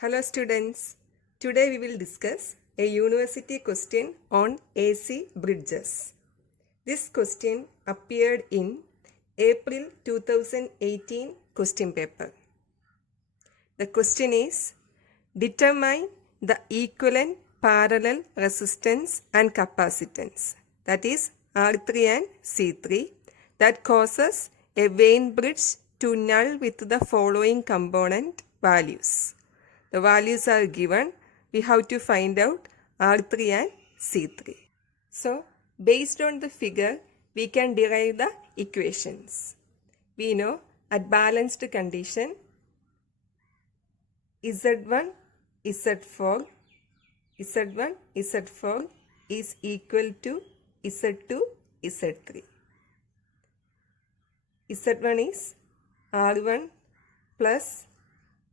Hello students, today we will discuss a university question on AC bridges. This question appeared in April 2018 question paper. The question is, determine the equivalent parallel resistance and capacitance, that is R3 and C3, that causes a Wien bridge to null with the following component values. The values are given. We have to find out R3 and C3. So, based on the figure, we can derive the equations. We know at balanced condition, Z1, Z4 is equal to Z2, Z3. Z1 is R1 plus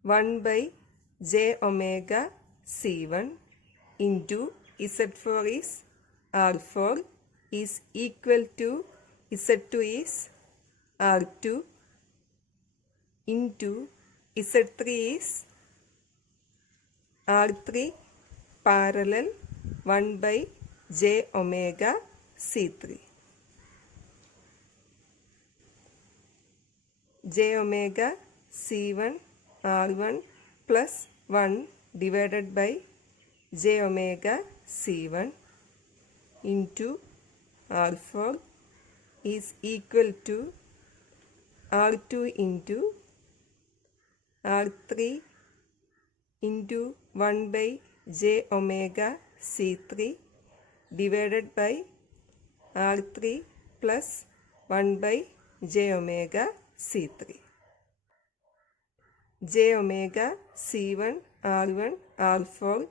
1 by J omega C1 into Z4 is R4 is equal to Z2 is R2 into Z3 is R3 parallel 1 by J omega C3. J omega C1 R1 plus 1 divided by J omega C1 into R4 is equal to R2 into R3 into 1 by J omega C3 divided by R3 plus 1 by J omega C3. J omega C1 R1 R4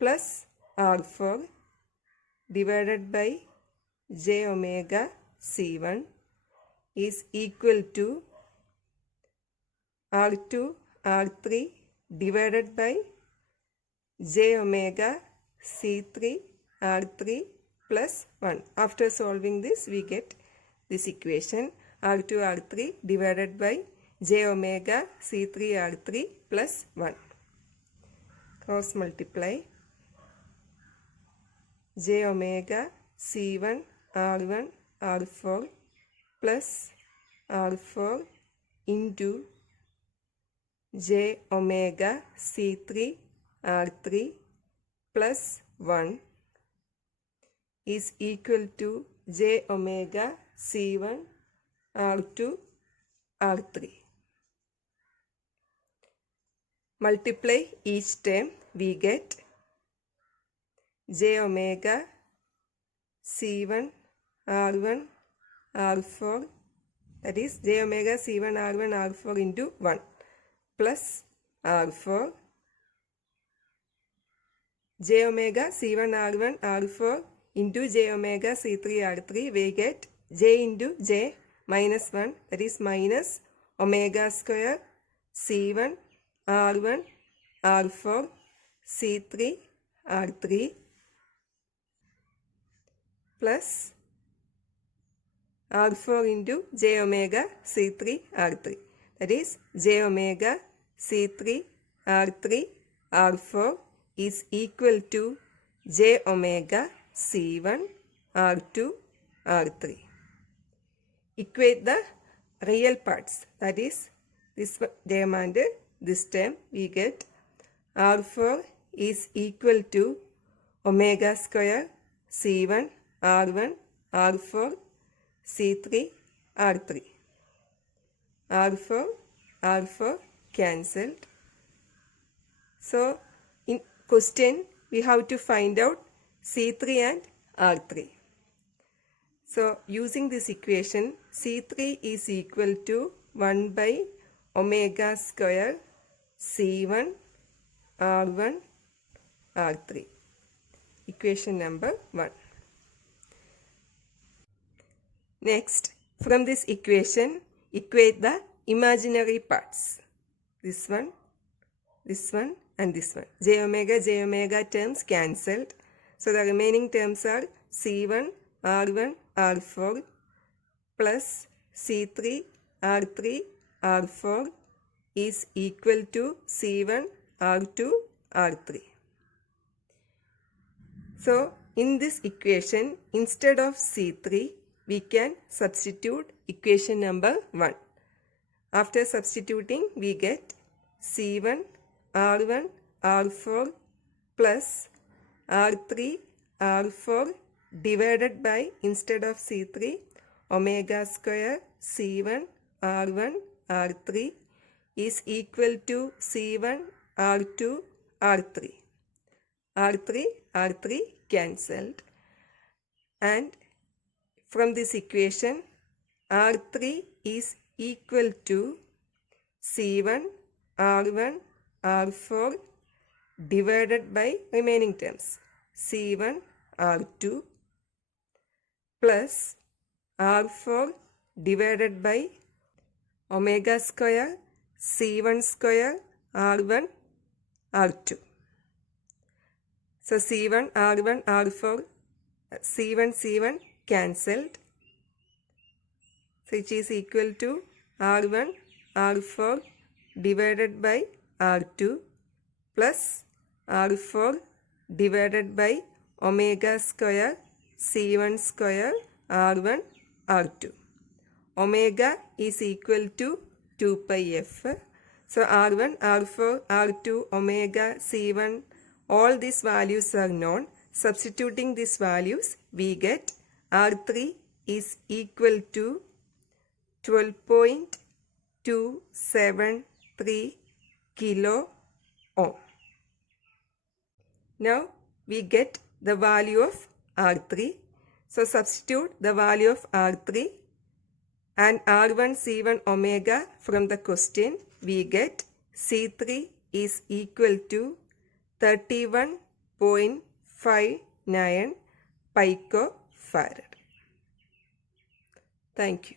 plus R4 divided by J omega C1 is equal to R2 R3 divided by J omega C3 R3 plus 1. After solving this, we get this equation R2 R3 divided by J omega C3 R3 plus 1. Cross multiply J omega C1 R1 R4 plus R4 into J omega C3 R3 plus 1 is equal to J omega C1 R2 R3. Multiply each term, we get J omega C1 R1 R4, that is J omega C1 R1 R4 into 1 plus R4 J omega C1 R1 R4 into J omega C3 R3, we get J into J minus 1, that is minus omega square C1 R1 R4 C3 R3 plus R4 into J omega C3 R3, that is J omega C3 R3 R4 is equal to J omega C1 R2 R3. Equate the real parts, that is this term and this term, we get R4 is equal to omega square C1 R1 R4 C3 R3. R4 cancelled. So in question we have to find out C3 and R3. So using this equation, C3 is equal to 1 by omega square C1 R1 R3. Equation number 1. Next, from this equation, equate the imaginary parts. This one and this one. J omega terms cancelled. So the remaining terms are C1 R1 R4 plus C3 R3 R4 is equal to C1 R2, R3. So in this equation, instead of C3, we can substitute equation number 1. After substituting, we get C1, R1, R4 plus R3, R4 divided by, instead of C3, omega square C1, R1, R3 is equal to C1, R2, R3. R3 cancelled. And from this equation, R3 is equal to C1, R1, R4 divided by remaining terms C1, R2 plus R4 divided by omega square C1 square R1, R2. So C1, R1, R4, C1 cancelled. So which is equal to R1, R4 divided by R2 plus R4 divided by omega square C1 square R1, R2. Omega is equal to 2 pi f. So R1, R4, R2, omega, C1, all these values are known. Substituting these values, we get R3 is equal to 12.273 kilo ohm. Now we get the value of R3. So substitute the value of R3 and R1, C1, omega from the question. We get C3 is equal to 31.59 picofarad. Thank you.